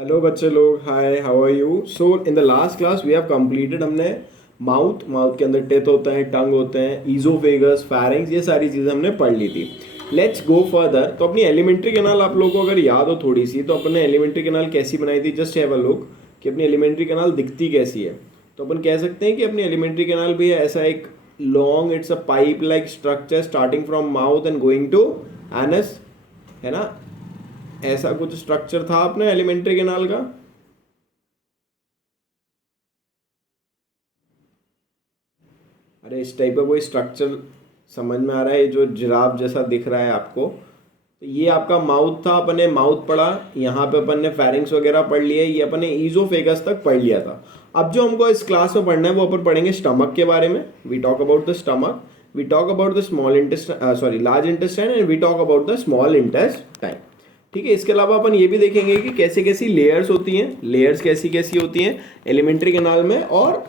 Hello बच्चे लोग, hi, how are you? So in the last class we have completed. हमने mouth mouth के अंदर टेथ होते हैं, टंग होते हैं, ईजोफेगस, फेरिंग्स, ये सारी चीज़ें हमने पढ़ ली थी। Let's go further. तो अपनी एलिमेंट्री कैनाल आप लोगों को अगर याद हो थोड़ी सी, तो अपन ने एलिमेंट्री कैनाल कैसी बनाई थी, जस्ट हैव अ लुक कि अपनी एलिमेंट्री कैनाल दिखती कैसी है। तो अपन कह सकते हैं कि अपनी एलिमेंट्री कैनाल भी ऐसा एक long, it's a pipe like structure starting from mouth and going to anus, है ना? ऐसा कुछ स्ट्रक्चर था अपने एलिमेंट्री कैनाल का। अरे इस टाइप का कोई स्ट्रक्चर समझ में आ रहा है? ये जो जिराफ जैसा दिख रहा है आपको, तो ये आपका माउथ था। अपन ने माउथ पढ़ा, यहाँ पे अपन ने फेरिंग्स वगैरह पढ़ लिए, ये अपन ने ईजोफेगस तक पढ़ लिया था। अब जो हमको इस क्लास में पढ़ना है वो अपन पढ़ेंगे स्टमक के बारे में। We talk about the stomach, we talk about the small intestine, sorry large intestine, and we talk about the small intestine. ठीक है, इसके अलावा अपन ये भी देखेंगे कि कैसे कैसी लेयर्स होती हैं, लेयर्स कैसी कैसी होती हैं एलिमेंट्री कैनाल में, और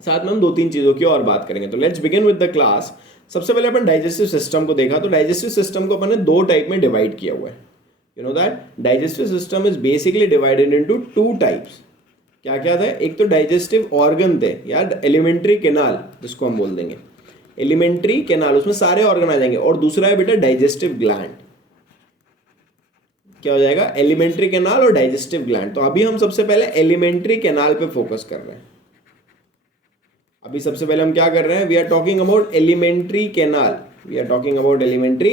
साथ में हम दो तीन चीज़ों की और बात करेंगे। तो let's begin with the class. सबसे पहले अपन डाइजेस्टिव सिस्टम को देखा। तो डाइजेस्टिव सिस्टम को अपन ने दो टाइप में डिवाइड किया हुआ है। You know that digestive system is basically divided into two types. क्या क्या था? एक तो डाइजेस्टिव ऑर्गन थे या एलिमेंट्री कैनाल, जिसको हम बोल देंगे एलिमेंट्री कैनाल, उसमें सारे ऑर्गन आ जाएंगे। और दूसरा है बेटा डाइजेस्टिव ग्लैंड। क्या हो जाएगा? एलिमेंट्री कैनाल और डाइजेस्टिव ग्लैंड। तो अभी हम सबसे पहले एलिमेंट्री कैनाल पे फोकस कर रहे हैं। अभी सबसे पहले हम क्या कर रहे हैं? We are talking about alimentary canal, we are talking about alimentary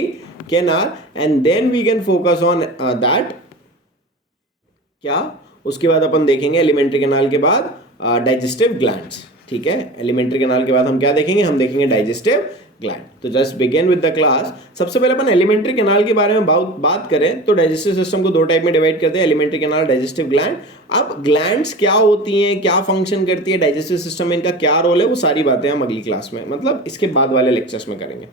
canal, and then we can focus on that. क्या? उसके बाद अपन देखेंगे एलिमेंट्री कैनाल के बाद डाइजेस्टिव ग्लैंड्स। ठीक है, एलिमेंट्री कैनाल के बाद हम क्या देखेंगे? हम देखेंगे डाइजेस्टिव ग्लैंड। तो just begin with the class. सबसे पहले अपन एलिमेंट्री कैनाल के बारे में बात करें तो डाइजेस्टिव सिस्टम को दो टाइप में डिवाइड करते हैं, एलिमेंट्री कैनाल, डाइजेस्टिव ग्लैंड। अब ग्लैंड्स क्या होती हैं, क्या फंक्शन करती है डाइजेस्टिव सिस्टम में, इनका क्या रोल है, वो सारी बातें हम अगली क्लास में, मतलब इसके बाद वाले लेक्चर्स में करेंगे।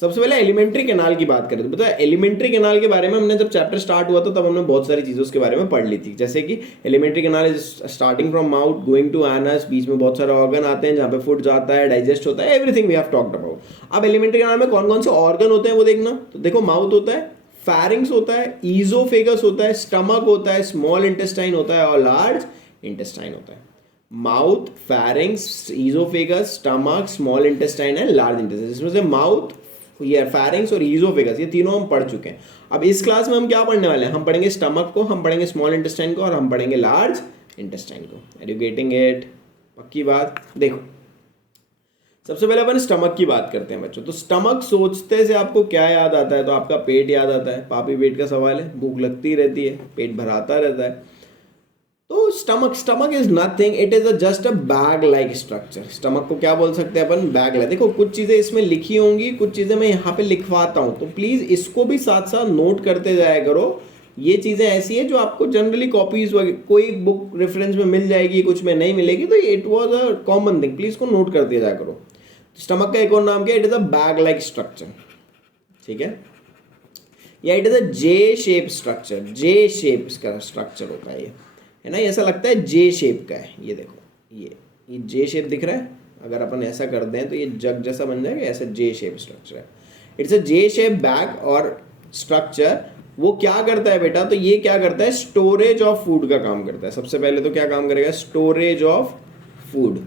सबसे पहले एलिमेंट्री कैनाल की बात करें तो पता है एलिमेंट्री कैनाल के बारे में हमने जब चैप्टर स्टार्ट हुआ था तब हमने बहुत सारी चीज़ों उसके बारे में पढ़ ली थी। जैसे कि alimentary canal is starting from mouth going to anus, बीच में बहुत सारे ऑर्गन आते हैं जहाँ पे फूड जाता है, डाइजेस्ट होता है, everything we have talked about. अब एलिमेंट्री कैनाल में कौन कौन से ऑर्गन होते हैं वो देखना। तो देखो, माउथ होता है, फेरिंग्स होता है, ईजोफेगस होता है, स्टमक होता है, स्मॉल इंटेस्टाइन होता है और लार्ज इंटेस्टाइन होता है। Mouth, pharynx, oesophagus, stomach, small intestine and large intestine. इसमें से माउथ, ये फेरिंग्स और ईजोफेगस, ये तीनों हम पढ़ चुके हैं। अब इस क्लास में हम क्या पढ़ने वाले हैं? हम पढ़ेंगे स्टमक को, हम पढ़ेंगे स्मॉल इंटेस्टाइन को, और हम पढ़ेंगे लार्ज इंटेस्टाइन को। Are you getting it? पक्की बात? देखो, सबसे पहले अपन स्टमक की बात करते हैं बच्चों। तो स्टमक सोचते से आपको क्या याद आता है? तो आपका पेट याद आता है। पापी पेट का सवाल है, भूख लगती रहती है, पेट भराता रहता है। तो stomach is nothing, it is just a bag like structure. Stomach को क्या बोल सकते हैं अपन? Bag like. देखो, कुछ चीज़ें इसमें लिखी होंगी, कुछ चीज़ें मैं यहाँ पे लिखवाता हूँ, तो प्लीज़ इसको भी साथ साथ नोट करते जाया करो। ये चीज़ें ऐसी है जो आपको जनरली कॉपीज वगैरह कोई बुक रेफरेंस में मिल जाएगी, कुछ में नहीं मिलेगी, तो it was a common thing, please को नोट करते जाया करो। स्टमक का एक और नाम क्या है? It is a bag like structure. ठीक है, या it is a J shape structure. J shape का स्ट्रक्चर होता है ये, है ना? ऐसा लगता है जे शेप का है। ये देखो, ये जे शेप दिख रहा है। अगर अपन ऐसा कर दें तो ये जग जैसा बन जाएगा, ऐसा जे शेप स्ट्रक्चर है। It's a J shape bag और स्ट्रक्चर। वो क्या करता है बेटा? तो ये क्या करता है? स्टोरेज ऑफ फूड का काम करता है। सबसे पहले तो क्या काम करेगा? Storage of food.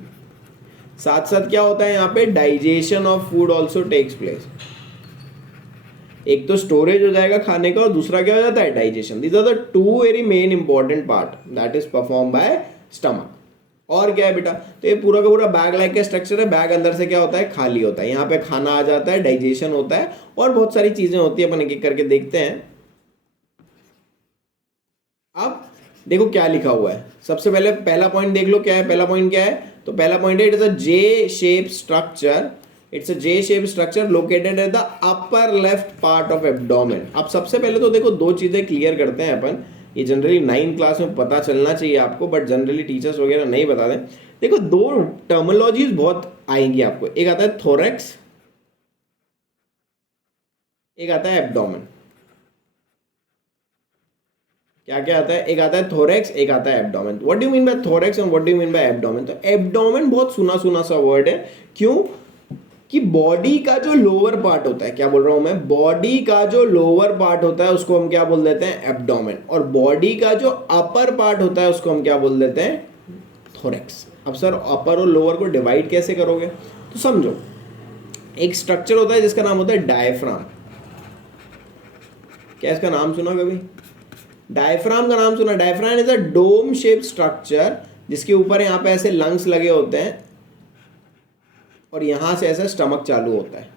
साथ साथ क्या होता है यहाँ पे? Digestion of food also takes place. एक तो स्टोरेज हो जाएगा खाने का, और दूसरा क्या हो जाता है? Digestion. These are the two very main important part that is perform by stomach. और क्या है बेटा? तो ये पूरा का पूरा बैग लाइक का स्ट्रक्चर है। बैग अंदर से क्या होता है? खाली होता है। यहाँ पे खाना आ जाता है, डाइजेशन होता है, और बहुत सारी चीजें होती है। अपन एक एक करके देखते हैं। अब देखो क्या लिखा हुआ है। सबसे पहले पहला पॉइंट देख लो, क्या है पहला पॉइंट? क्या है? तो पहला पॉइंट है, it is a J shape structure. It's a J shape structure located at the upper left part of abdomen. अब सबसे पहले तो देखो, दो चीजें क्लियर करते हैं अपन। ये जनरली 9th क्लास में पता चलना चाहिए आपको, बट जनरली टीचर्स वगैरह नहीं बता दें। देखो, दो टर्मिनोलॉजीज बहुत आएंगी आपको। एक आता है थोरेक्स, एक आता है एब्डोमेन। क्या क्या आता है? एक आता है थोरेक्स, एक आता है abdomen. What do you mean by thorax and what do you mean by abdomen? तो एब्डोमेन बहुत सुना सुना सा वर्ड है। क्यों? कि बॉडी का जो लोअर पार्ट होता है, क्या बोल रहा हूं मैं, बॉडी का जो लोअर पार्ट होता है उसको हम क्या बोल देते हैं, एब्डोमेन, और बॉडी का जो अपर पार्ट होता है उसको हम क्या बोल देते हैं, थोरेक्स। अब सर अपर और लोअर को डिवाइड कैसे करोगे, तो समझो एक स्ट्रक्चर होता है जिसका नाम होता है डायफ्राम। क्या इसका नाम सुना कभी, डायफ्राम का नाम सुना? Diaphragm is a dome shape structure जिसके ऊपर यहाँ पे ऐसे लंग्स लगे होते हैं और यहां से ऐसा स्टमक चालू होता है।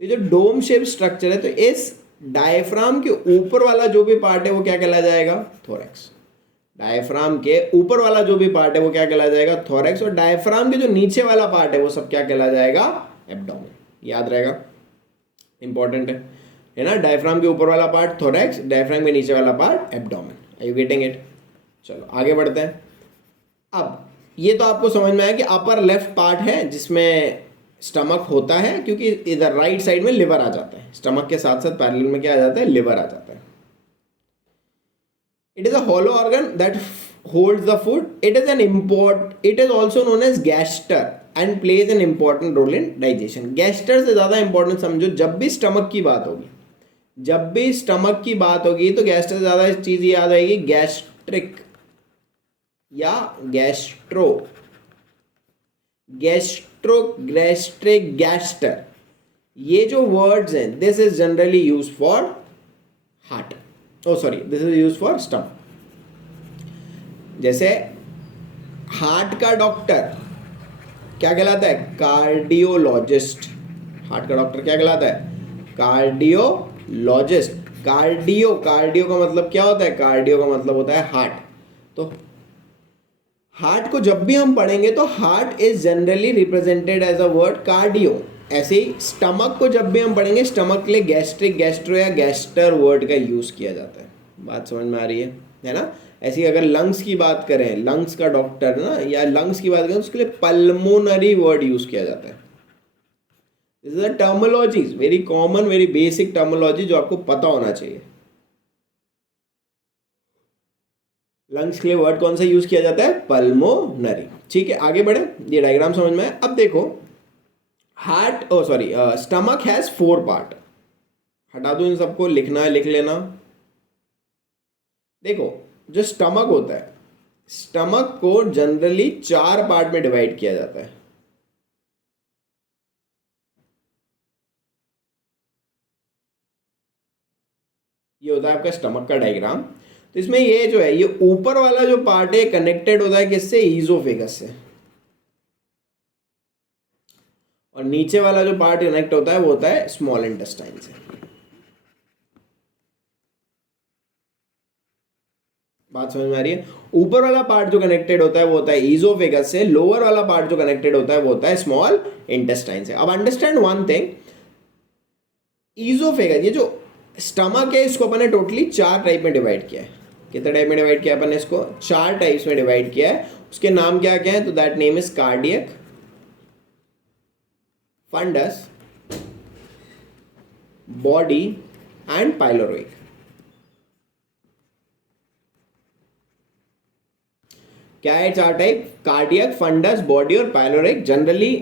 ये जो डोम शेप स्ट्रक्चर है, तो इस डायफ्राम के ऊपर वाला जो भी पार्ट है वो क्या कहला जाएगा, थोरेक्स। डायफ्राम के ऊपर वाला जो भी पार्ट है वो क्या कहला जाएगा, थोरेक्स, और डायफ्राम के जो नीचे वाला पार्ट है वो सब क्या कहला जाएगा, एब्डोमेन। याद रहेगा, इंपॉर्टेंट है ना। डायफ्राम के ऊपर वाला पार्ट थोरेक्स, डायफ्राम के नीचे वाला part abdomen. Are you getting it? चलो आगे बढ़ते हैं। अब ये तो आपको समझ में आया कि अपर लेफ्ट पार्ट है जिसमें स्टमक होता है, क्योंकि इधर राइट साइड में लिवर आ जाता है, स्टमक के साथ साथ पैरेलल में क्या आ जाता है, लिवर आ जाता है। It is a hollow organ that holds the food. It is also known as gaster and plays an important role in digestion. Gaster से ज्यादा इंपॉर्टेंट समझो, जब भी स्टमक की बात होगी, जब भी स्टमक की बात होगी तो गैस्टर से ज्यादा चीज याद आएगी, गैस्ट्रिक या गैस्ट्रो, गैस्ट्रिक, गैस्टर। ये जो वर्ड्स हैं, this is generally use for heart, oh sorry, this is use for stomach. जैसे हार्ट का डॉक्टर क्या कहलाता है, कार्डियोलॉजिस्ट। हार्ट का डॉक्टर क्या कहलाता है, कार्डियोलॉजिस्ट। कार्डियो का मतलब क्या होता है, कार्डियो का मतलब होता है हार्ट। तो हार्ट को जब भी हम पढ़ेंगे तो heart is generally represented as a word cardio. ऐसे ही स्टमक को जब भी हम पढ़ेंगे, स्टमक के लिए गैस्ट्रिक, गैस्ट्रो या गैस्टर वर्ड का यूज किया जाता है। बात समझ में आ रही है ना। ऐसे ही अगर लंग्स की बात करें, लंग्स का डॉक्टर ना, या लंग्स की बात करें, उसके लिए पल्मोनरी वर्ड यूज किया जाता है। This is a terminology, very common, very basic terminology जो आपको पता होना चाहिए। लंग्स के लिए वर्ड कौन सा यूज किया जाता है, पल्मोनरी। ठीक है, आगे बढ़े, ये डायग्राम समझ में आया। अब देखो heart, oh sorry, stomach has 4 part. हटा दो इन सबको, लिखना है लिख लेना। देखो जो स्टमक होता है, स्टमक को जनरली 4 पार्ट में डिवाइड किया जाता है। ये होता है आपका स्टमक का डायग्राम। तो इसमें ये जो है, ये ऊपर वाला जो पार्ट है कनेक्टेड होता है किससे, ईजोफेगस से, और नीचे वाला जो पार्ट कनेक्ट होता है वो होता है स्मॉल इंटेस्टाइन से। बात समझ में आ रही है। ऊपर वाला पार्ट जो कनेक्टेड होता है वो होता है ईजोफेगस से, लोअर वाला पार्ट जो कनेक्टेड होता है वो होता है स्मॉल इंटेस्टाइन से। अब अंडरस्टैंड वन थिंग, ईजोफेगस, ये जो स्टमक है इसको अपन ने टोटली 4 टाइप में डिवाइड किया है। कितने टाइप में डिवाइड किया अपन ने इसको, 4 टाइप्स में डिवाइड किया है। उसके नाम क्या क्या है, तो that name is cardiac, fundus, body and pyloric. क्या है 4 टाइप, कार्डियक, फंडस, बॉडी और पाइलोरिक। जनरली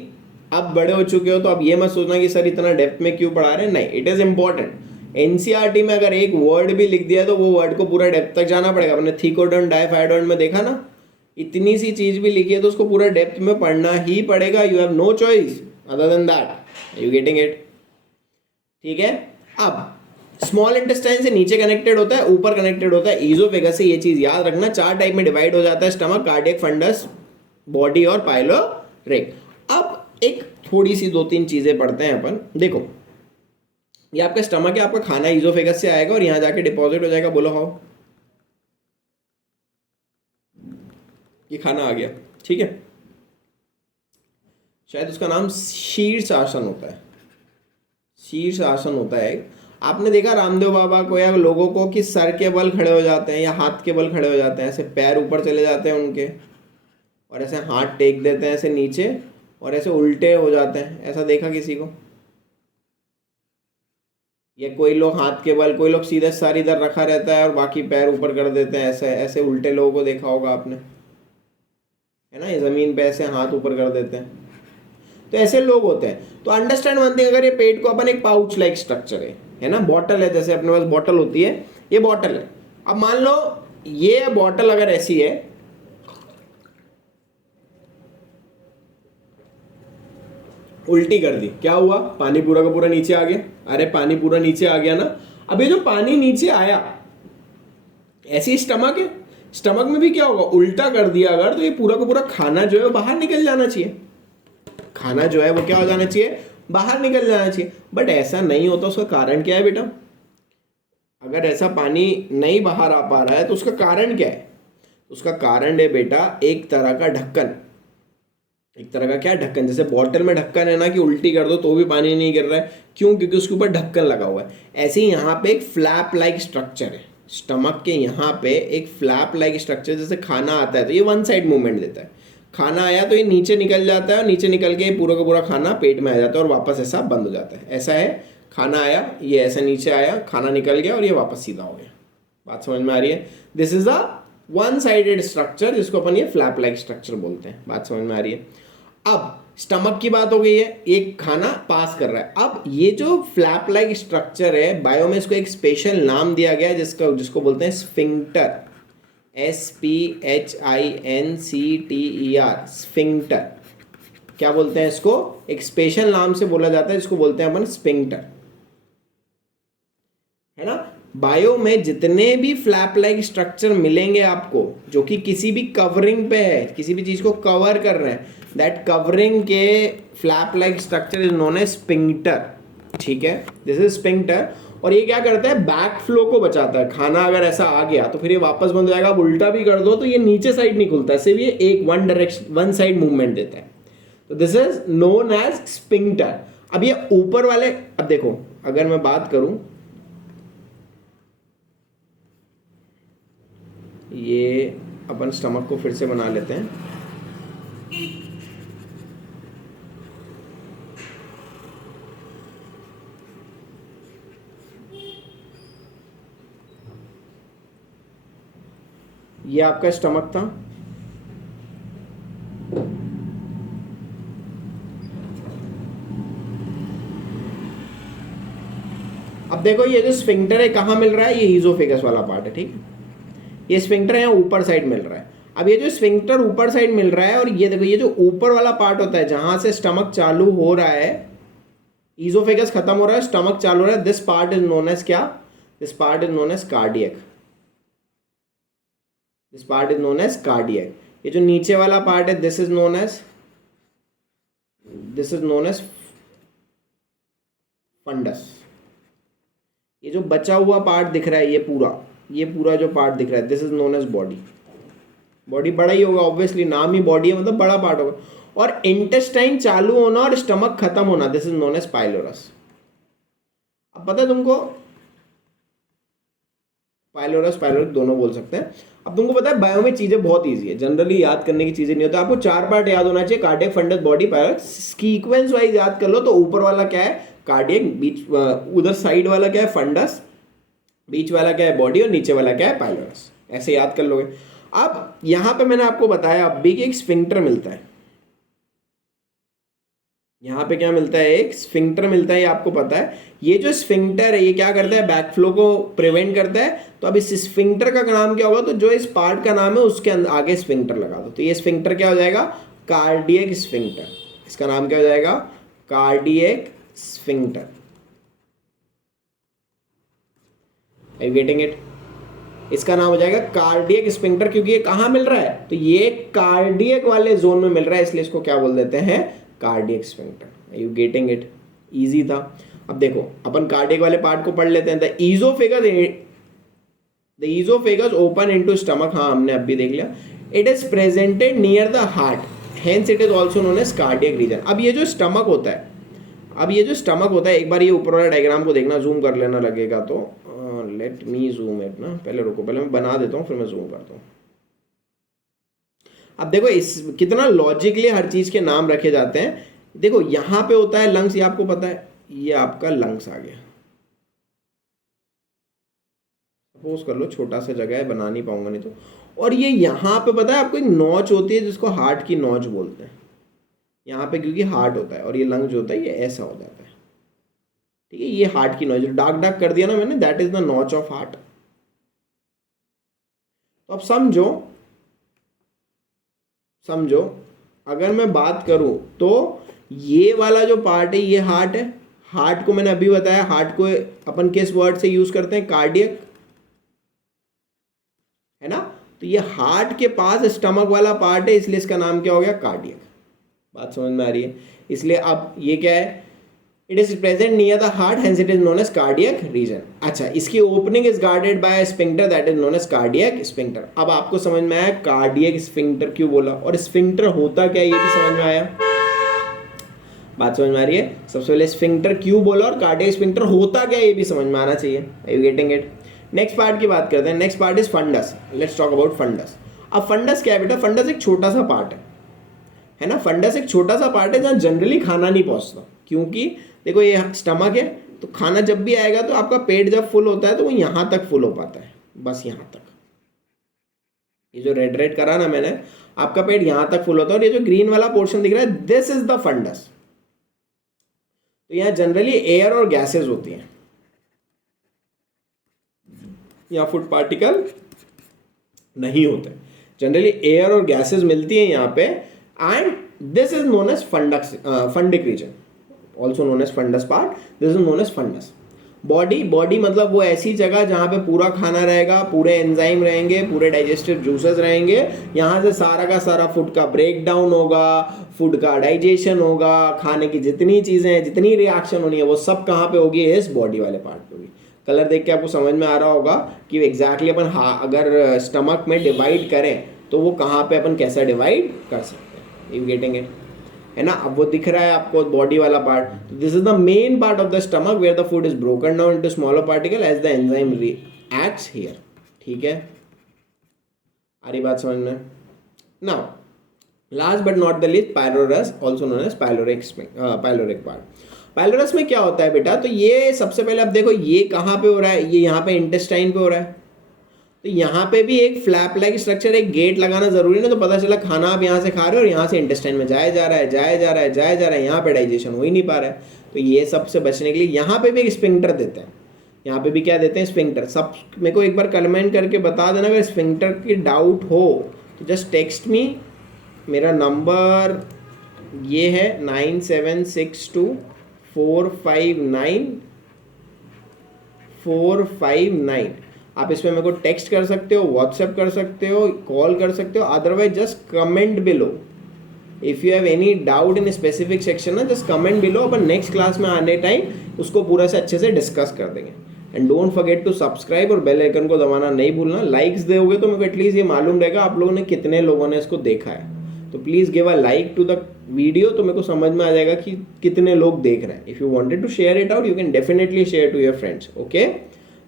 अब बड़े हो चुके हो तो अब ये मत सोचना कि सर इतना डेप्थ में क्यों पढ़ा रहे हैं, नहीं, इट इज इंपॉर्टेंट। एनसीईआरटी में अगर एक वर्ड भी लिख दिया तो वो वर्ड को पूरा डेप्थ तक जाना पड़ेगा। अपने थिकोडोन डाइफाइडोन में देखा ना, इतनी सी चीज भी लिखी है तो उसको पूरा डेप्थ में पढ़ना ही पड़ेगा। You have no choice other than that. You getting it? ठीक है। अब स्मॉल इंटेस्टाइन से नीचे कनेक्टेड होता है, ऊपर कनेक्टेड होता है ईजोफेगस से। ये चीज याद रखना, 4 टाइप में डिवाइड हो जाता है स्टमक, कार्डियक, फंडस, बॉडी और पाइलोरिक। अब एक थोड़ी सी 2-3 चीजें पढ़ते हैं अपन। देखो ये आपका स्टमक है, आपका खाना ईजोफेगस से आएगा और यहां जाके डिपॉजिट हो जाएगा। बोलो हाउ, ये खाना आ गया, ठीक है। शायद उसका नाम शीर्ष आसन होता है, शीर्ष आसन होता है। आपने देखा रामदेव बाबा को या लोगों को कि सर के बल खड़े हो जाते हैं या हाथ के बल खड़े हो जाते हैं, ऐसे पैर ऊपर चले जाते हैं उनके, और ऐसे हाथ टेक देते हैं ऐसे नीचे और ऐसे उल्टे हो जाते हैं। ऐसा देखा किसी को? या कोई लोग हाथ के बल, कोई लोग सीधे सर इधर रखा रहता है और बाकी पैर ऊपर कर देते हैं, ऐसे ऐसे उल्टे लोगों को देखा होगा आपने, है ना, ये जमीन पे ऐसे हाथ ऊपर कर देते हैं। तो ऐसे लोग होते हैं। तो अंडरस्टैंड वन थिंग, अगर ये पेट को अपन एक पाउच लाइक स्ट्रक्चर है ना, बॉटल है, जैसे अपने पास बॉटल होती है, ये बॉटल है। अब मान लो ये बॉटल अगर ऐसी है, उल्टी कर दी, क्या हुआ? पानी पूरा का पूरा नीचे आ गया। अरे पानी पूरा नीचे आ गया ना। अब ये जो पानी नीचे आया, ऐसी स्टमक है, स्टमक में भी क्या होगा? उल्टा कर दिया अगर, तो ये पूरा का पूरा खाना जो है वो बाहर निकल जाना चाहिए। खाना जो है वो क्या हो जाना चाहिए? बाहर निकल जाना चाहिए। बट ऐसा नहीं होता। उसका कारण क्या है बेटा? अगर ऐसा पानी नहीं बाहर आ पा रहा है तो उसका कारण क्या है? उसका कारण है बेटा एक तरह का ढक्कन। एक तरह का क्या ढक्कन? जैसे बॉटल में ढक्कन है ना कि उल्टी कर दो तो भी पानी नहीं गिर रहा है, क्यों? क्योंकि उसके ऊपर ढक्कन लगा हुआ है। ऐसे ही यहाँ पे एक फ्लैप लाइक स्ट्रक्चर है, स्टमक के यहाँ पे एक फ्लैप लाइक स्ट्रक्चर। जैसे खाना आता है तो ये वन साइड मूवमेंट देता है, खाना आया तो ये नीचे निकल जाता है, और नीचे निकल के पूरा का पूरा खाना पेट में आ जाता है और वापस ऐसा बंद हो जाता है। ऐसा है, खाना आया, ये ऐसा नीचे आया, खाना निकल गया और ये वापस सीधा हो गया। बात समझ में आ रही है? This is a one sided structure, जिसको अपन ये फ्लैप लाइक स्ट्रक्चर बोलते हैं। बात समझ में आ रही है? अब स्टमक की बात हो गई है, एक खाना पास कर रहा है। अब ये जो फ्लैप लाइक स्ट्रक्चर है, बायो में इसको एक स्पेशल नाम दिया गया है, जिसको बोलते हैं स्फिंक्टर। SPHINCTER, sphincter. क्या बोलते हैं इसको? एक स्पेशल नाम से बोला जाता है, जिसको बोलते हैं अपन स्फिंक्टर, है ना। बायो में जितने भी फ्लैप लाइक स्ट्रक्चर मिलेंगे आपको, जो कि किसी भी कवरिंग पे है, किसी भी चीज को कवर कर रहे हैं, दैट कवरिंग के flap like structure is known as sphincter. ठीक है, दिस इज स्फिंक्टर। और ये क्या करता है? बैक फ्लो को बचाता है। खाना अगर ऐसा आ गया तो फिर ये वापस बंद हो जाएगा। अब उल्टा भी कर दो तो ये नीचे साइड नहीं खुलता, सिर्फ ये एक one direction, one side movement देता है। तो this is known as sphincter. अब ये ऊपर वाले, अब देखो अगर मैं बात करूं, ये अपन स्टमक को फिर से बना लेते हैं। ये आपका स्टमक था। अब देखो ये जो स्फिंक्टर है कहाँ मिल रहा है? ये ईजोफेगस वाला पार्ट है, ठीक है। ये स्फिंक्टर है ऊपर साइड मिल रहा है। अब ये जो स्फिंक्टर ऊपर साइड मिल रहा है, और ये देखो ये जो ऊपर वाला पार्ट होता है जहां से स्टमक चालू हो रहा है, ईजोफेगस खत्म हो रहा है, स्टमक चालू हो रहा है, this part is known as क्या? This part is known as cardiac. This part is known as cardiac. ये जो नीचे वाला पार्ट है, this is known as fundus. ये जो बचा हुआ पार्ट दिख रहा है, ये पूरा जो पार्ट दिख रहा है, this is known as body. Body बड़ा ही होगा ऑब्वियसली, नाम ही बॉडी है, मतलब बड़ा पार्ट होगा। और इंटेस्टाइन चालू होना और स्टमक खत्म होना, this is known as pylorus. अब पता है तुमको, पाइलोरस दोनों बोल सकते हैं। अब तुमको पता है बायो में चीजें बहुत इजी है, जनरली याद करने की चीजें नहीं होती। आपको 4 पार्ट याद होना चाहिए, cardiac, fundus, body, pylorus. Sequence wise याद कर लो। तो ऊपर वाला क्या है? कार्डियक। बीच उधर साइड वाला क्या है? फंडस। बीच वाला क्या है? बॉडी। और नीचे वाला क्या है? पाइलोरस। ऐसे याद कर लोगे। अब यहां पे मैंने आपको बताया अब भी कि एक स्फिंक्टर मिलता है। यहाँ पे क्या मिलता है? एक स्फिंक्टर मिलता है, ये आपको पता है। ये जो स्फिंक्टर है ये क्या करता है? बैक फ्लो को प्रिवेंट करता है। तो अब इस स्फिंक्टर का नाम क्या होगा? तो जो इस पार्ट का नाम है उसके आगे स्फिंक्टर लगा दो, तो ये स्फिंक्टर क्या हो जाएगा? Cardiac sphincter. इसका नाम क्या हो जाएगा? Cardiac sphincter. Are you getting it? इसका नाम हो जाएगा कार्डियक स्फिंक्टर, क्योंकि ये कहाँ मिल रहा है? तो ये कार्डियक वाले जोन में मिल रहा है, इसलिए इसको क्या बोल देते हैं? Cardiac sphincter. Are you getting it? Easy था। अब देखो अपन कार्डियक वाले पार्ट को पढ़ लेते हैं। The oesophagus open into stomach, हाँ हमने अभी देख लिया। It is presented near the heart, hence it is also known as cardiac region. अब ये जो स्टमक होता है, एक बार ये ऊपर वाला डायग्राम को देखना, जूम कर लेना लगेगा तो। लेट मी जूम इट ना, पहले रुको, पहले मैं बना देता हूँ फिर मैं जूम करता हूँ। अब देखो इस कितना लॉजिकली हर चीज के नाम रखे जाते हैं। देखो यहां पे होता है लंग्स, ये आपको पता है, ये आपका लंग्स आ गया। सपोज कर लो छोटा सा जगह है, बना नहीं पाऊंगा नहीं तो। और ये यहां पे पता है आपको एक नॉच होती है जिसको हार्ट की नॉच बोलते हैं। यहाँ पे क्योंकि हार्ट होता है और ये लंग जो होता है ये ऐसा हो जाता है, ठीक है। ये हार्ट की नॉच, डार्क डार्क कर दिया ना मैंने, that is the notch of heart. तो अब समझो, समझो अगर मैं बात करूं तो ये वाला जो पार्ट है ये हार्ट है। हार्ट को मैंने अभी बताया, हार्ट को अपन किस वर्ड से यूज करते हैं, कार्डियक, है ना। तो ये हार्ट के पास स्टमक वाला पार्ट है, इसलिए इसका नाम क्या हो गया, कार्डियक। बात समझ में आ रही है। इसलिए अब ये क्या है, it is present near the heart, hence it is known as cardiac region. अच्छा, इसकी opening is guarded by sphincter that is known as cardiac sphincter. अब आपको समझ में आया कार्डियक स्फिंक्टर क्यों बोला, और स्फिंक्टर होता क्या ये भी समझ में आया। बात समझ में आ रही है। सबसे पहले स्फिंक्टर क्यों बोला और कार्डियक स्फिंक्टर होता क्या ये भी समझ में आना चाहिए। Are you getting it. Next part की बात करते हैं। Next part is fundus. Let's talk about fundus. अब फंडस क्या है बेटा, फंडस एक छोटा सा पार्ट है ना। फंडस एक छोटा सा पार्ट है जहाँ जनरली खाना नहीं पहुंचता, क्योंकि देखो ये स्टमक है, तो खाना जब भी आएगा तो आपका पेट जब फुल होता है तो वो यहाँ तक फुल हो पाता है, बस यहाँ तक। ये जो रेड रेड करा ना मैंने, आपका पेट यहाँ तक फुल होता है, और ये जो ग्रीन वाला पोर्शन दिख रहा है दिस इज द फंडस। तो यहाँ जनरली एयर और गैसेस होती हैं, यहाँ फूड पार्टिकल नहीं होते, जनरली एयर और गैसेस मिलती हैं यहाँ पे। And this is known as fundic region, also known as fundus part, this is known as fundus. Body, body मतलब वो ऐसी जगह जहाँ पे पूरा खाना रहेगा, पूरे एंजाइम रहेंगे, पूरे डाइजेस्टिव जूसेस रहेंगे, यहाँ से सारा का सारा फूड का ब्रेक डाउन होगा, फूड का डाइजेशन होगा, खाने की जितनी चीज़ें हैं, जितनी रिएक्शन होनी है वो सब कहाँ पे होगी, इस बॉडी वाले पार्ट पे होगी। कलर देख के आपको समझ में आ रहा होगा कि एग्जैक्टली अपन अगर स्टमक में डिवाइड करें तो वो कहाँ पे अपन कैसा डिवाइड कर सकते हैं। यू गेटिंग इट, है ना। अब वो दिख रहा है आपको बॉडी वाला पार्ट। तो this is the main part of the stomach where the food is broken down into smaller particle as the enzyme reacts here, ठीक है। आ रही बात समझ में। Now last but not the least, pylorus, also known as pyloric part. Pylorus में क्या होता है बेटा, तो ये सबसे पहले अब देखो ये कहाँ पे हो रहा है, ये यहाँ पे इंटेस्टाइन पे हो रहा है। तो यहाँ पे भी एक फ्लैप लाइक स्ट्रक्चर, एक गेट लगाना जरूरी ना, तो पता चला खाना आप यहाँ से खा रहे हो और यहाँ से इंटेस्टाइन में जाया जा रहा है, जाया जा रहा है, जाया जा रहा है, यहाँ पे डाइजेशन हो ही नहीं पा रहा है। तो ये सबसे बचने के लिए यहाँ पे भी एक स्फिंक्टर देते हैं, यहाँ पे भी क्या देते हैं, स्फिंक्टर। सब मेरे को एक बार कमेंट करके बता देना अगर स्फिंक्टर की डाउट हो, तो जस्ट टेक्स्ट मी। मेरा नंबर ये है 9762459459। आप इसमें मेरे को टेक्स्ट कर सकते हो, व्हाट्सएप कर सकते हो, कॉल कर सकते हो, otherwise just comment below. If you have any doubt in specific section ना, जस्ट कमेंट बिलो, अपन नेक्स्ट क्लास में आने टाइम उसको पूरा से अच्छे से डिस्कस कर देंगे। And don't forget to subscribe और बेल आइकन को दबाना नहीं भूलना। लाइक्स दोगे तो मेरे को एटलीस्ट ये मालूम रहेगा आप लोगों ने कितने लोगों ने इसको देखा है। तो please give a like to the video, तो मेरे को समझ में आ जाएगा कि कितने लोग देख रहे हैं। If you wanted to share it out, you can definitely share to your friends, okay.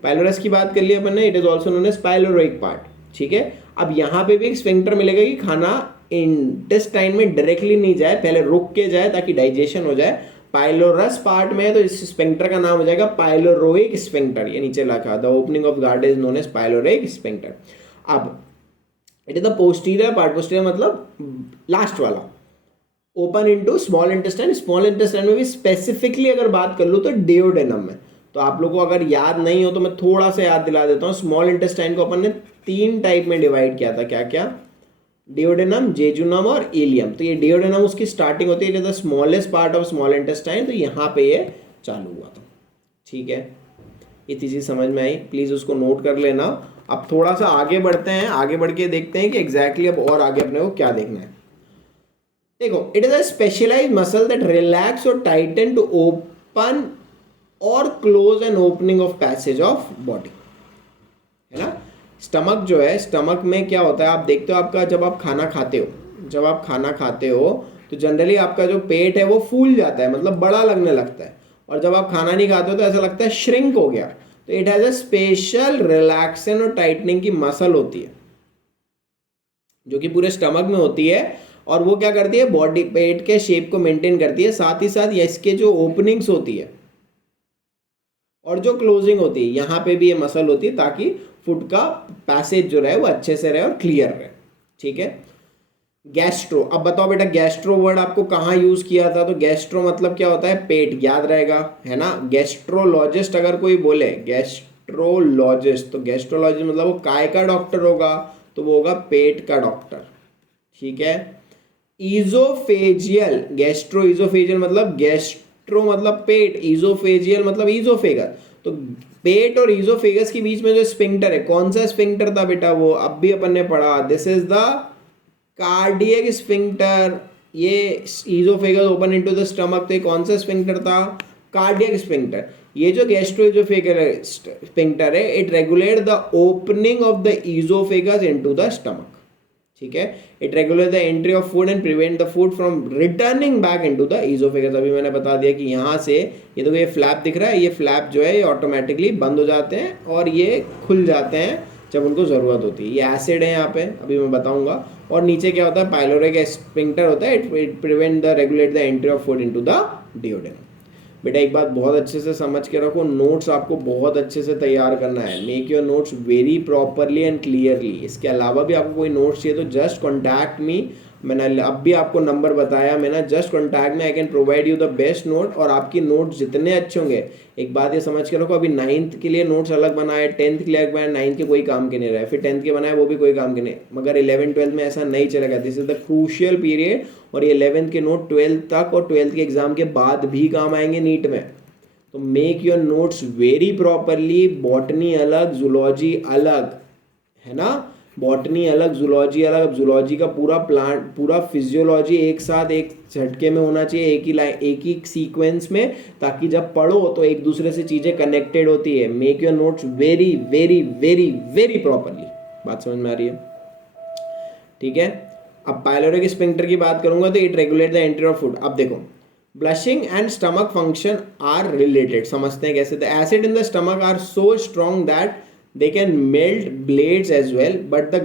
Pylorus की बात कर ली अपन ने, it is also known as pyloric part, ठीक है। अब यहाँ पे भी एक स्फिंक्टर मिलेगा कि खाना इंटेस्टाइन में डायरेक्टली नहीं जाए, पहले रुक के जाए ताकि डाइजेशन हो जाए। पाइलोरस पार्ट में तो इस स्फिंक्टर का नाम हो जाएगा पाइलोरोइक स्फिंक्टर, ये नीचे लिखा, the opening of guard is known as pyloric sphincter. अब it is the posterior part, posterior मतलब लास्ट वाला, open into small intestine. Small intestine में भी स्पेसिफिकली अगर बात कर लूँ तो डिओडेनम में। तो आप लोगों को अगर याद नहीं हो तो मैं थोड़ा सा याद दिला देता हूँ। स्मॉल इंटेस्टाइन को अपन ने 3 टाइप में डिवाइड किया था, क्या क्या, डिओडेनम, जेजुनम और इलियम। तो ये डिओडेनम उसकी स्टार्टिंग होती है, it is the smallest part of small intestine, तो यहाँ पे ये चालू हुआ था, ठीक है। इतनी चीज़ समझ में आई, प्लीज़ उसको नोट कर लेना। अब थोड़ा सा आगे बढ़ते हैं, आगे बढ़ के देखते हैं कि एग्जैक्टली अब और आगे अपने को क्या देखना है। देखो, it is a specialised muscle that relax और टाइटन टू ओपन और close and opening of passage of body, है ना। स्टमक जो है, स्टमक में क्या होता है, आप देखते हो आपका जब आप खाना खाते हो, जब आप खाना खाते हो तो जनरली आपका जो पेट है वो फूल जाता है, मतलब बड़ा लगने लगता है। और जब आप खाना नहीं खाते हो तो ऐसा लगता है श्रिंक हो गया। तो it has a special relaxation और टाइटनिंग की मसल होती है जो कि पूरे स्टमक में होती है, और वो क्या करती है, बॉडी पेट के शेप को मेंटेन करती है। साथ ही साथ इसके जो ओपनिंग्स होती है और जो क्लोजिंग होती है, यहाँ पे भी ये मसल होती है ताकि फूड का पैसेज जो रहे वो अच्छे से रहे और क्लियर रहे, ठीक है। गैस्ट्रो, अब बताओ बेटा गैस्ट्रो वर्ड आपको कहाँ यूज किया था? तो गैस्ट्रो मतलब क्या होता है? पेट, याद रहेगा है ना। गैस्ट्रोलॉजिस्ट अगर कोई बोले, गैस्ट्रोलॉजिस्ट, तो गैस्ट्रोलॉजिस्ट मतलब वो काय का डॉक्टर होगा? तो वो होगा पेट का डॉक्टर, ठीक है। ईजोफेजियल, गैस्ट्रो ईजोफेजियल मतलब गैस्ट्रो मतलब पेट, ईजोफेजियल मतलब ईजोफेगस। तो पेट और ईजोफेगस के बीच में जो स्फिंक्टर है, कौन सा स्फिंक्टर था बेटा? वो अब भी अपन ने पढ़ा, this is the cardiac sphincter. ये oesophagus open into the stomach, तो ये कौन सा स्फिंक्टर था? Cardiac sphincter. ये जो गैस्ट्रोइजोफेगस स्फिंक्टर है, it regulate the opening of the oesophagus into the stomach, ठीक है। It regulate the entry of food and prevent the food from returning back into the oesophagus. अभी मैंने बता दिया कि यहाँ से ये तो ये फ्लैप दिख रहा है, ये फ्लैप जो है ये ऑटोमेटिकली बंद हो जाते हैं और ये खुल जाते हैं जब उनको ज़रूरत होती है। ये एसिड है यहाँ पे, अभी मैं बताऊंगा। और नीचे क्या होता है? पाइलोरिक स्फिंक्टर होता है, it prevent the regulate the entry of food into the duodenum. बेटा एक बात बहुत अच्छे से समझ के रखो, नोट्स आपको बहुत अच्छे से तैयार करना है। Make your notes very properly and clearly. इसके अलावा भी आपको कोई नोट्स चाहिए तो जस्ट कॉन्टैक्ट मी। मैंने अब भी आपको नंबर बताया मैंने, जस्ट कॉन्टैक्ट में, I can provide you the best note. और आपकी नोट्स जितने अच्छे होंगे, एक बात ये समझ के रखो, अभी 9th के लिए नोट्स अलग बनाए, 10th के लिए अलग बनाए, 9th के कोई काम के नहीं रहे, फिर 10th के बनाए वो भी कोई काम के नहीं, मगर 11th 12th में ऐसा नहीं चलेगा। This is the crucial period. और ये 11th के नोट 12th तक और 12th के एग्जाम के बाद भी काम आएंगे नीट में। तो make your notes very properly. Botany अलग, जूलॉजी अलग, है ना। बॉटनी अलग, जूलॉजी अलग। अब जूलॉजी का पूरा प्लांट, पूरा फिजियोलॉजी एक साथ एक झटके में होना चाहिए, एक ही लाइन, एक ही सीक्वेंस में, ताकि जब पढ़ो तो एक दूसरे से चीज़ें कनेक्टेड होती है। Make your notes very very very very properly. बात समझ में आ रही है? ठीक है। अब पाइलोरिक स्फिंक्टर की बात करूंगा तो it regulate the entry of food. अब देखो, blushing and stomach function are related. समझते हैं कैसे? The acid in the stomach are so strong that they can melt blades as well, but the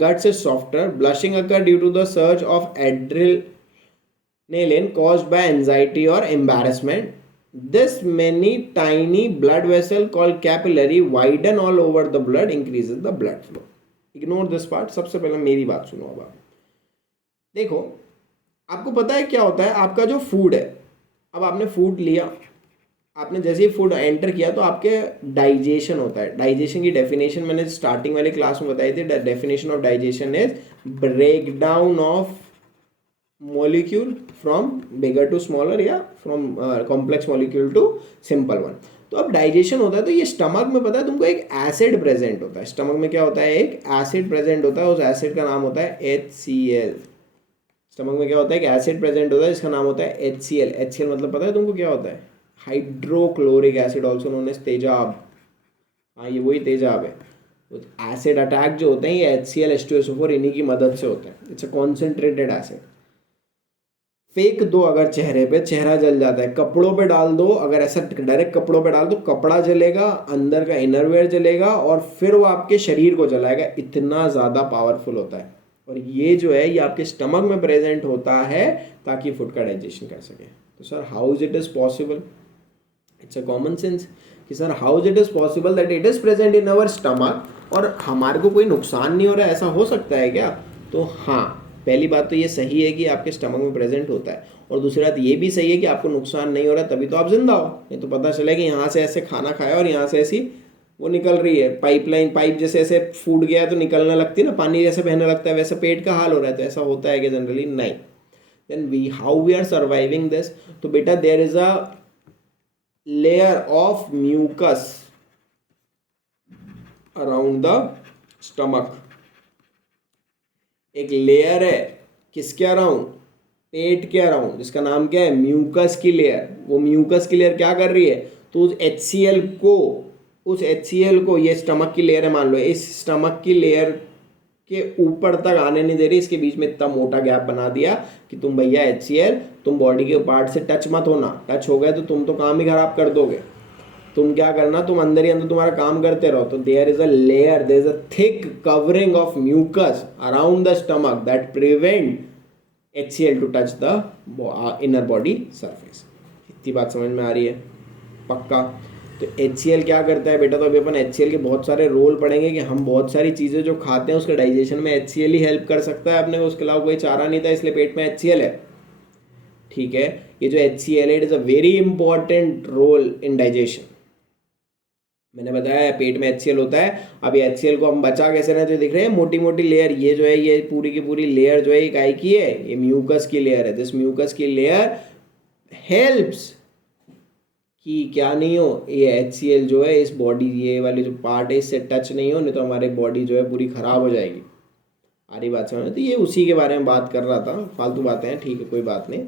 guts is softer. Blushing occur due to the surge of adrenaline caused by anxiety or embarrassment. This many tiny blood vessel called capillary widen all over the blood, increases the blood flow. Ignore this part. सबसे पहले मेरी बात सुनो। अब आप देखो, आपको पता है क्या होता है? आपका जो फूड है, अब आपने फूड लिया, आपने जैसे ही फूड एंटर किया तो आपके डाइजेशन होता है। डाइजेशन की डेफिनेशन मैंने स्टार्टिंग वाली क्लास में बताई थी। Definition of digestion is break down of molecule from bigger to smaller, या from complex molecule to simple one. तो अब डाइजेशन होता है तो ये स्टमक में, पता है तुमको, एक एसिड प्रेजेंट होता है। स्टमक में क्या होता है? एक एसिड प्रेजेंट होता है। उस एसिड का नाम होता है HCl। स्टमक में क्या होता है? एक एसिड प्रेजेंट होता है जिसका नाम होता है HCl। HCl मतलब पता है तुमको क्या होता है? Hydrochloric acid, also known as तेजाब। हाँ, ये वही तेजाब है। एसिड अटैक जो होते हैं ये HCl H2SO4 इन्हीं की मदद से होते हैं। It's a concentrated acid. फेंक दो अगर चेहरे पे, चेहरा जल जाता है। कपड़ों पे डाल दो, अगर ऐसा डायरेक्ट कपड़ों पे डाल दो, कपड़ा जलेगा, अंदर का इनरवेयर जलेगा और फिर वो आपके शरीर को जलाएगा। इतना ज़्यादा पावरफुल होता है। और ये जो है ये आपके स्टमक में प्रेजेंट होता है ताकि फूड का डाइजेशन कर सके। तो sir how is it is possible? It's a common sense कि sir how is it is possible that it is present in our stomach और हमारे को कोई नुकसान नहीं हो रहा है, ऐसा हो सकता है क्या? तो हाँ, पहली बात तो ये सही है कि आपके स्टमक में प्रेजेंट होता है, और दूसरी बात ये भी सही है कि आपको नुकसान नहीं हो रहा, तभी तो आप जिंदा हो। नहीं तो पता चले कि यहाँ से ऐसे खाना खाया और यहाँ से ऐसी वो निकल रही है पाइपलाइन, पाइप जैसे ऐसे फूट गया तो निकलने लगती है ना, पानी जैसे बहने लगता है, वैसे पेट का हाल हो रहा है। तो ऐसा होता है कि जनरली नहीं। Then we how we are surviving this? तो बेटा there is a layer of mucus around the stomach. एक लेयर है किसके अराउंड? पेट के अराउंड, जिसका नाम क्या है? म्यूकस की लेयर। वो म्यूकस की लेयर क्या कर रही है? तो उस HCl को ये स्टमक की लेयर है मान लो, इस स्टमक की लेयर के ऊपर तक आने नहीं दे रही। इसके बीच में इतना मोटा गैप बना दिया कि तुम भैया HCl तुम बॉडी के पार्ट से टच मत होना। टच हो गए तो तुम तो काम ही खराब कर दोगे। तुम क्या करना, तुम अंदर ही अंदर तुम्हारा काम करते रहो। तो there is a layer, there is a thick covering of mucus around the stomach that prevent HCl to touch the inner body surface. इतनी बात समझ में आ रही है? पक्का? तो HCl क्या करता है बेटा, तो अभी अपन HCl के बहुत सारे रोल पढ़ेंगे कि हम बहुत सारी चीज़ें जो खाते हैं उसके डाइजेशन में HCl ही हेल्प कर सकता है अपने को, उसके अलावा कोई चारा नहीं था, इसलिए पेट में HCl है। ठीक है, ये जो HCl है it is a very important role in digestion. मैंने बताया पेट में HCl होता है। अब ये HCl को हम बचा कैसे रहे, तो दिख रहे हैं मोटी मोटी लेयर, ये जो है ये पूरी की पूरी लेयर जो है ये काय की है, ये म्यूकस की लेयर है। दिस म्यूकस की लेयर हेल्प्स कि क्या नहीं हो, ये HCl जो है इस बॉडी, ये वाली जो पार्ट है इससे टच नहीं हो, नहीं तो हमारी बॉडी जो है पूरी खराब हो जाएगी। आ रही बात समझ में? तो ये उसी के बारे में बात कर रहा था, फालतू बातें हैं, ठीक है कोई बात नहीं।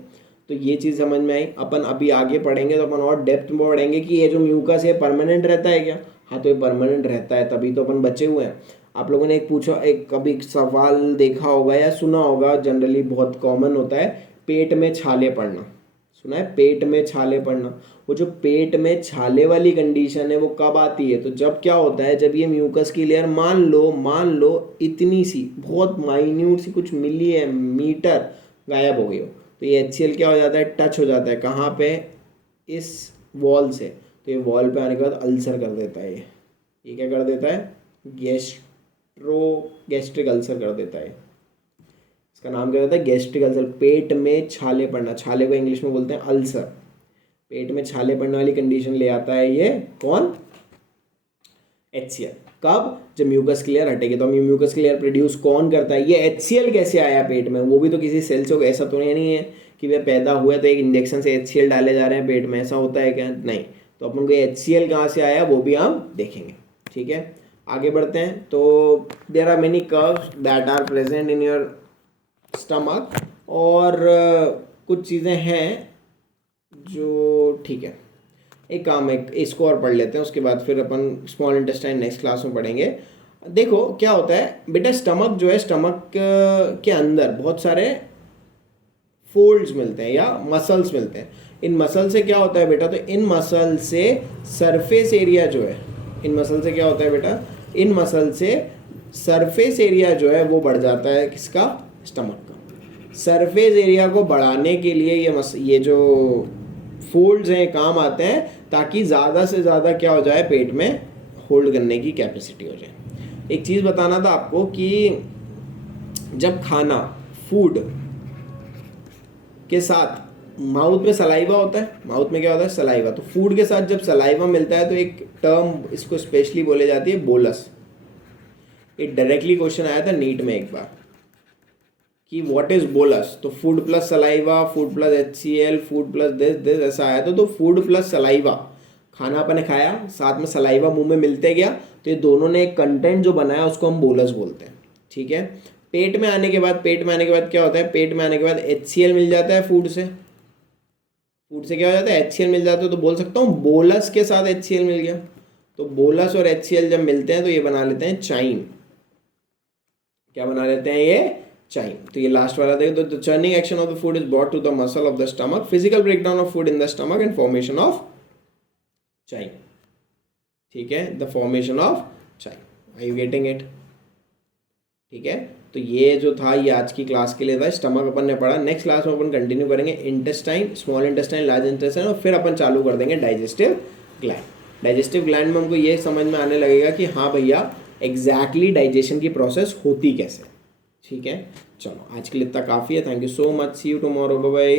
तो ये चीज़ समझ में आई। अपन अभी आगे पढ़ेंगे तो अपन और डेप्थ में पढ़ेंगे कि ये जो म्यूकस है परमानेंट रहता है क्या। हाँ, तो ये परमानेंट रहता है, तभी तो अपन बचे हुए हैं। आप लोगों ने एक पूछा, एक कभी सवाल देखा होगा या सुना होगा, जनरली बहुत कॉमन होता है, पेट में छाले पड़ना। सुना है, पेट में छाले पड़ना। वो जो पेट में छाले वाली कंडीशन है वो कब आती है, तो जब क्या होता है, जब ये म्यूकस की लेयर मान लो इतनी सी बहुत माइन्यूट सी कुछ मिलीमीटर गायब हो गई हो, तो ये HCl क्या हो जाता है, टच हो जाता है कहाँ पे, इस वॉल से। तो ये वॉल पे आने के बाद अल्सर कर देता है, ये क्या कर देता है, गैस्ट्रिक अल्सर कर देता है। इसका नाम क्या होता है, गैस्ट्रिक अल्सर। पेट में छाले पड़ना, छाले को इंग्लिश में बोलते हैं अल्सर। पेट में छाले पड़ने वाली कंडीशन ले आता है ये कौन, HCl। कब, जब म्यूकस की लेयर हटेगी। तो हम म्यूकस की लेयर प्रोड्यूस कौन करता है, ये HCl कैसे आया पेट में, वो भी तो किसी सेल से, ऐसा तो नहीं है कि वे पैदा हुए तो एक इंजेक्शन से HCl डाले जा रहे हैं पेट में, ऐसा होता है क्या, नहीं। तो अपन को HCl कहाँ से आया वो भी हम देखेंगे। ठीक है, आगे बढ़ते हैं। तो there are many curves that are present in your stomach, और कुछ चीज़ें हैं जो, ठीक है एक काम है, इसको और पढ़ लेते हैं, उसके बाद फिर अपन स्मॉल इंटेस्टाइन नेक्स्ट क्लास में पढ़ेंगे। देखो क्या होता है बेटा, स्टमक जो है, स्टमक के अंदर बहुत सारे फोल्ड्स मिलते हैं या मसल्स मिलते हैं। इन मसल से क्या होता है बेटा, तो इन मसल से सरफेस एरिया जो है, इन मसल से क्या होता है बेटा, इन मसल से सरफेस एरिया जो है वो बढ़ जाता है, किसका, स्टमक का। सरफेस एरिया को बढ़ाने के लिए ये जो फोल्ड्स हैं काम आते हैं, ताकि ज़्यादा से ज़्यादा क्या हो जाए, पेट में होल्ड करने की कैपेसिटी हो जाए। एक चीज़ बताना था आपको कि जब खाना, फूड के साथ माउथ में सलाइवा होता है, माउथ में क्या होता है, सलाइवा, तो फूड के साथ जब सलाइवा मिलता है तो एक टर्म इसको स्पेशली बोले जाती है बोलस। ये डायरेक्टली क्वेश्चन आया था नीट में एक बार कि व्हाट इज बोलस, तो food plus saliva, food plus HCl, food plus this ऐसा आया था। तो फूड प्लस सलाइवा, खाना अपन ने खाया, साथ में सलाइवा मुंह में मिलते गया, तो ये दोनों ने एक कंटेंट जो बनाया उसको हम बोलस बोलते हैं। ठीक है, पेट में आने के बाद क्या होता है, पेट में आने के बाद HCl मिल जाता है फूड से क्या हो जाता है, HCl मिल जाता है, तो बोल सकता हूँ बोलस के साथ HCl मिल गया। तो बोलस और HCl जब मिलते हैं तो ये बना लेते हैं चाइम। क्या बना लेते हैं, ये चाइम। तो ये लास्ट वाला देखो, तो churning action of the food is brought to the muscle of the stomach, physical breakdown of food in the stomach and formation of chyme. ठीक है, the formation of chyme, are you getting it. ठीक है, तो ये जो था ये आज की क्लास के लिए था, स्टमक अपन ने पढ़ा। नेक्स्ट क्लास में अपन कंटिन्यू करेंगे intestine, small intestine, large intestine, और फिर अपन चालू कर देंगे डाइजेस्टिव ग्लैंड। डाइजेस्टिव ग्लैंड में हमको ये समझ में आने लगेगा कि हाँ भैया एग्जैक्टली डाइजेशन की प्रोसेस होती कैसे। ठीक है, चलो आज के लिए इतना काफ़ी है। Thank you so much, see you tomorrow, bye bye.